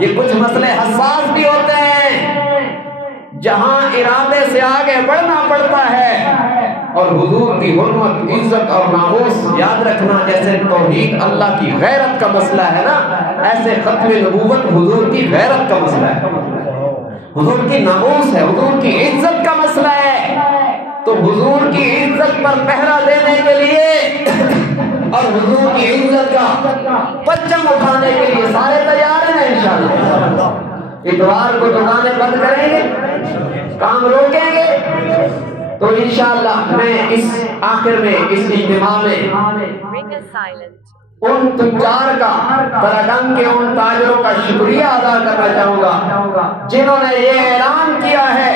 یہ کچھ مسئلے حساس بھی ہوتے ہیں جہاں ارادے سے آگے بڑھنا پڑتا ہے، اور حضور کی حرمت، عزت اور ناموس یاد رکھنا، جیسے توحید اللہ کی غیرت کا مسئلہ ہے نا، ایسے ختم نبوت حضور کی غیرت کا مسئلہ ہے، حضور کی ناموس ہے، حضور کی عزت کا مسئلہ ہے۔ تو حضور کی عزت پر پہرا دینے کے لیے اور حضور کی عزت کا پرچم اٹھانے کے لیے سارے تیار ہیں انشاءاللہ۔ اتوار کو دکانیں بند کریں گے، کام روکیں گے، تو انشاءاللہ میں اس آخر میں اس اجتماع میں ان تجار کا، ترگنگ کے ان تاجروں کا شکریہ ادا کرنا چاہوں گا جنہوں نے یہ اعلان کیا ہے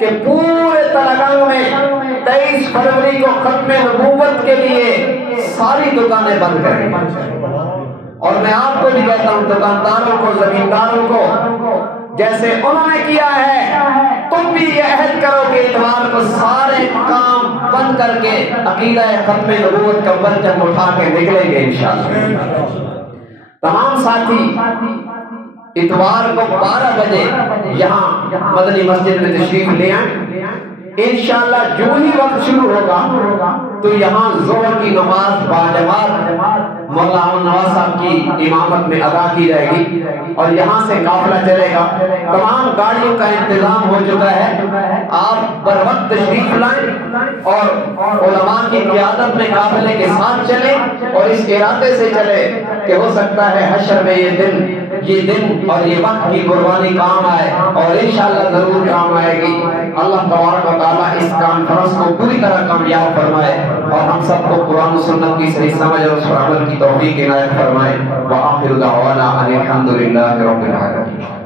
کہ پورے ترگنگ میں 23 فروری کو ختم نبوت کے لیے ساری دکانیں بند کریں۔ اور میں آپ کو بھی کہتا ہوں، دکانداروں کو، زمینداروں کو، جیسے انہوں نے کیا ہے تم بھی یہ عہد کرو کہ اتوار کو سارے کام بند کر کے عقیدہ ختم نبوت کا پرچم اٹھا کے نکلیں گے انشاءاللہ۔ تمام ساتھی اتوار کو 12 بجے یہاں مدنی مسجد میں تشریف لے آئیں۔ انشاءاللہ جو ہی وقت شروع ہوگا تو یہاں ظہر کی نماز باجماعت مولانا نواز صاحب کی امامت میں ادا کی جائے گی اور یہاں سے قافلہ چلے گا. تمام گاڑیوں کا انتظام ہو چکا ہے. آپ بر وقت تشریف لائیں اور علماء کی قیادت میں قافلے کے ساتھ چلیں اور اس ارادے سے چلے کہ ہو سکتا ہے حشر میں یہ دن اور یہ وقت کی قربانی کام آئے اور انشاءاللہ ضرور کام آئے گی. اللہ تبارک و تعالیٰ اس کانفرنس کو پوری طرح کامیاب فرمائے اور ہم سب کو قرآن و سنت کی صحیح سمجھ اور اس پر عمل کی توفیق عنایت فرمائے. وآخر دعوانا ان الحمدللہ رب العالمین.